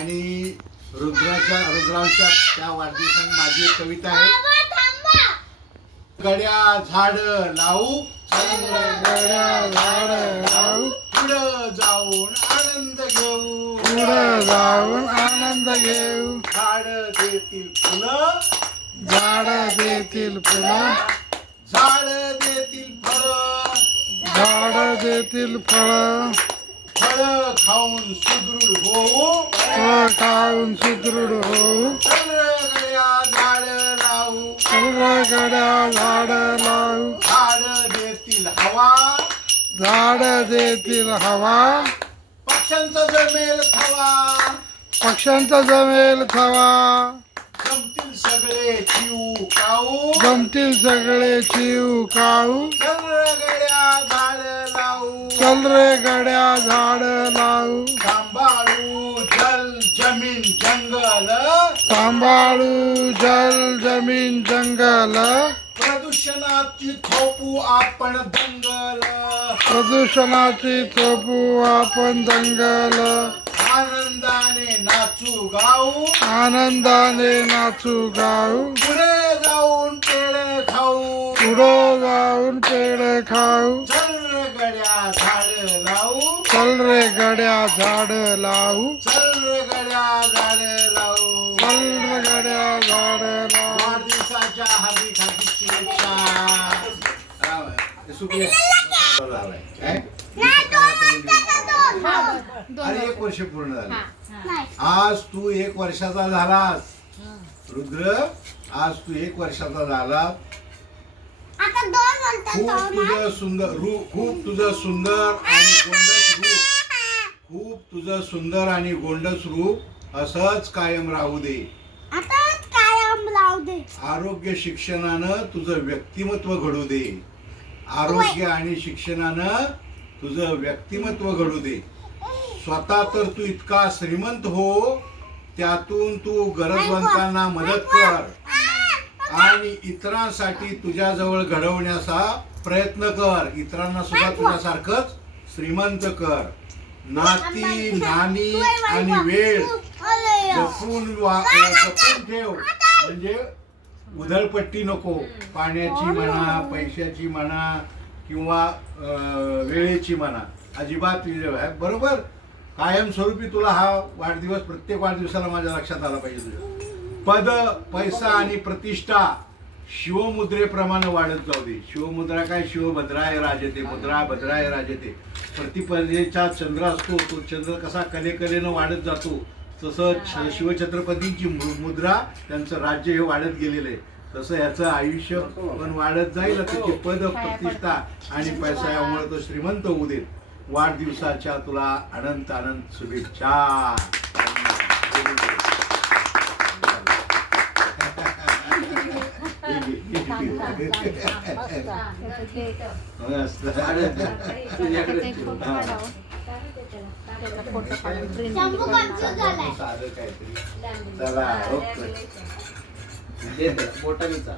आणि रुद्रांच्या त्या वाढदिवसाने माझी एक कविता आहे. गड्या झाड लावू गड्या झाड लावू पुढं जाऊन आनंद घेऊ पुढं जाऊन आनंद घेऊ झाड देतील फुलं झाड देतील फुलं झाड देतील फळं झाड देतील फळं फळं खाऊन सुदृढ होऊ फळं खाऊन सुदृढ होऊ गड्या झाड लावू गड्या झाड लावू झाड देतील हवा झाड देतील हवा पक्ष्यांचा जमेल थवा पक्ष्यांचा जमेल थवा जमतील सगळे चिऊ काऊ जमतील सगळे चिव काऊ चल गड्या झाड लावू चल रे गड्या झाड लावू सांभाळू जल जमीन जंगल सांभाळू जल जमीन जंगल प्रदूषणाची थोपू आपण दंगल प्रदूषणाची थोपू आपण दंगल आनंदाने नाचू गाऊ आनंदाने नाचू गाऊ पुढे जाऊन पेढे खाऊ पुढं जाऊन पेढ खाऊ चल रे गड्या झाड लावू चल रे गड्या झाड लावू चल रे गड्या झाड लावू चल रे गड्या झाड लावू वाढदिवसाच्या हार्दिक हार्दिक शुभेच्छा. सुप्रिया काय? अरे 1 वर्ष पूर्ण झाले. आज तू 1 वर्षाचा झालास रुद्र. आज तू 1 वर्षाचा झाला. खूप तुझं सुंदर रूप खूप तुझं सुंदर आणि गोंडस रूप खूप तुझं सुंदर आणि गोंडस रूप असंच कायम राहू दे. आरोग्य शिक्षणानं तुझं व्यक्तिमत्व घडू दे. आरोग्य आणि शिक्षणानं तुझं व्यक्तिमत्व घडू दे. स्वतः तर तू इतका श्रीमंत हो त्यातून तू गरजवंतांना मदत कर आणि इतरांसाठी तुझ्याजवळ घडवण्याचा प्रयत्न कर. इतरांना सुद्धा तुझ्यासारखंच श्रीमंत कर. नाती नानी आणि वेळ जपून ठेव. म्हणजे उधळपट्टी नको. पाण्याची म्हणा पैशाची म्हणा किंवा वेळेची म्हणा अजिबात बरोबर. कायमस्वरूपी तुला हा वाढदिवस प्रत्येक वाढदिवसाला माझ्या लक्षात आला पाहिजे. तुझ्या पद पैसा आणि प्रतिष्ठा शिवमुद्रेप्रमाणे वाढत जाऊ दे. शिवमुद्रा काय? शिवभद्राय राजते मुद्रा भद्राय राजते. प्रतिपदेचा चंद्र असतो तो चंद्र कसा कलेकलेनं वाढत जातो तसं शिवछत्रपतींची मुद्रा त्यांचं राज्य हे वाढत गेलेलं आहे. तसं ह्याचं आयुष्य पण वाढत जाईल. त्याची पद प्रतिष्ठा आणि पैसा यामुळे तो श्रीमंत होऊ देत. वाढदिवसाच्या तुला अनंत अनंत शुभेच्छा. चला ओके. बोटानीचा